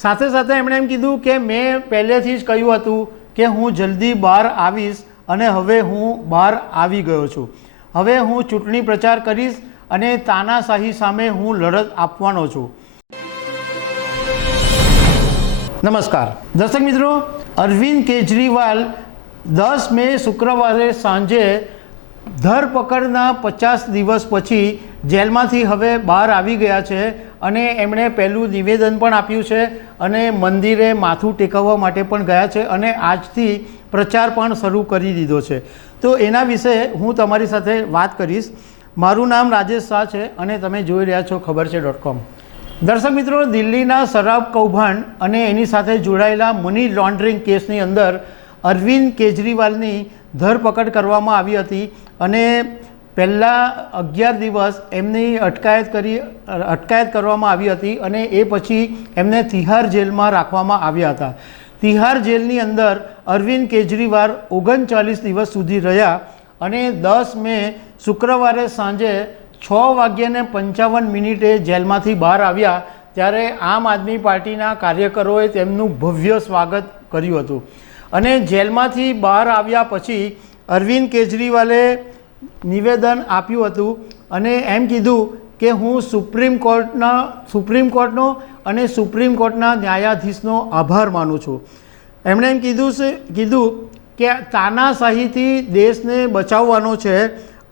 સાથે સાથે એમણે એમ કીધું કે મેં પહેલેથી જ કહ્યું હતું કે હું જલ્દી બહાર આવીશ અને હવે હું બહાર આવી ગયો છું। હવે હું ચૂંટણી પ્રચાર કરીશ અને તાનાશાહી સામે હું લડત આપવાનો છું। નમસ્કાર દર્શક મિત્રો, અરવિંદ કેજરીવાલ 10 મે શુક્રવારે સાંજે ધરપકડના 50 દિવસ પછી જેલમાંથી હવે બહાર આવી ગયા છે અને એમણે પહેલું નિવેદન પણ આપ્યું છે અને મંદિરે માથું ટેકવવા માટે પણ ગયા છે અને આજથી પ્રચાર પણ શરૂ કરી દીધો છે। તો એના વિશે હું તમારી સાથે વાત કરીશ। મારું નામ રાજેશ શાહ છે અને તમે જોઈ રહ્યા છો ખબરછે.com। દર્શક મિત્રો, દિલ્હીના શરાબ કૌભાંડ અને એની સાથે જોડાયેલા મની લોન્ડરિંગ કેસની અંદર અરવિંદ કેજરીવાલની ધરપકડ કરવામાં આવી હતી અને પહેલાં 11 દિવસ એમની અટકાયત કરવામાં આવી હતી અને એ પછી એમને તિહાર જેલમાં રાખવામાં આવ્યા હતા। તિહાર જેલની અંદર અરવિંદ કેજરીવાલ 39 દિવસ સુધી રહ્યા અને 10 મે શુક્રવારે સાંજે 6:55 જેલમાંથી બહાર આવ્યા ત્યારે આમ આદમી પાર્ટીના કાર્યકરોએ તેમનું ભવ્ય સ્વાગત કર્યું હતું અને જેલમાંથી બહાર આવ્યા પછી અરવિંદ કેજરીવાલે નિવેદન આપ્યું હતું અને એમ કીધું કે હું સુપ્રીમ કોર્ટનો અને સુપ્રીમ કોર્ટના ન્યાયાધીશનો આભાર માનું છું। એમણે એમ કીધું કે તાનાશાહીથી દેશને બચાવવાનો છે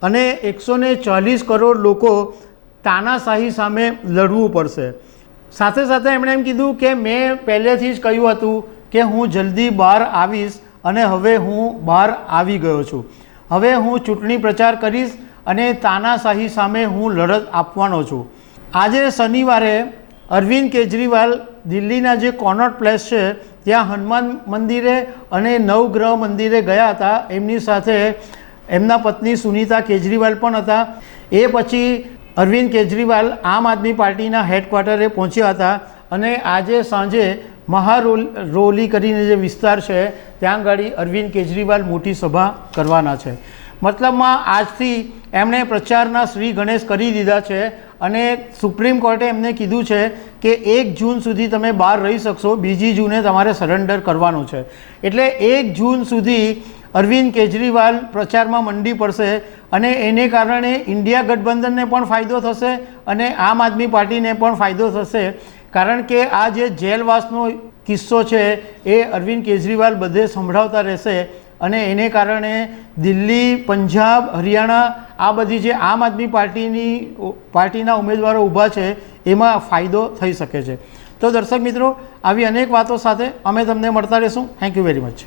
અને 140 કરોડ લોકો તાનાશાહી સામે લડવું પડશે। સાથે સાથે એમણે એમ કીધું કે મેં પહેલેથી જ કહ્યું હતું કે હું જલ્દી બહાર આવીશ અને હવે હું બહાર આવી ગયો છું। હવે હું ચૂંટણી પ્રચાર કરીશ અને તાનાશાહી સામે હું લડત આપવાનો છું। આજે શનિવારે અરવિંદ કેજરીવાલ દિલ્હીના જે કોનોટ પ્લેસ છે ત્યાં હનુમાન મંદિરે અને નવગ્રહ મંદિરે ગયા હતા। એમની સાથે એમના પત્ની સુનીતા કેજરીવાલ પણ હતા। એ પછી અરવિંદ કેજરીવાલ આમ આદમી પાર્ટીના હેડક્વાર્ટરે પહોંચ્યા હતા અને આજે સાંજે મહારોલી કરીને જે વિસ્તાર છે ત્યાં આગળ અરવિંદ કેજરીવાલ મોટી સભા કરવાના છે। મતલબમાં આજથી એમણે પ્રચારના શ્રી ગણેશ કરી દીધા છે અને સુપ્રીમ કોર્ટે એમને કીધું છે કે 1 જૂન સુધી તમે બહાર રહી શકશો, 2 જૂને તમારે સરેન્ડર કરવાનું છે। એટલે 1 જૂન સુધી અરવિંદ કેજરીવાલ પ્રચારમાં મંડી પડશે અને એને કારણે ઇન્ડિયા ગઠબંધનને પણ ફાયદો થશે અને આમ આદમી પાર્ટીને પણ ફાયદો થશે કારણ કે આ જે જેલવાસનો કિસ્સો છે એ અરવિંદ કેજરીવાલ બધે સંભળાવતા રહેશે અને એને કારણે દિલ્હી, પંજાબ, હરિયાણા આ બધી જે આમ આદમી પાર્ટીના ઉમેદવારો ઊભા છે એમાં ફાયદો થઈ શકે છે। તો દર્શક મિત્રો, આવી અનેક વાતો સાથે અમે તમને મળતા રહીશું। Thank you very much.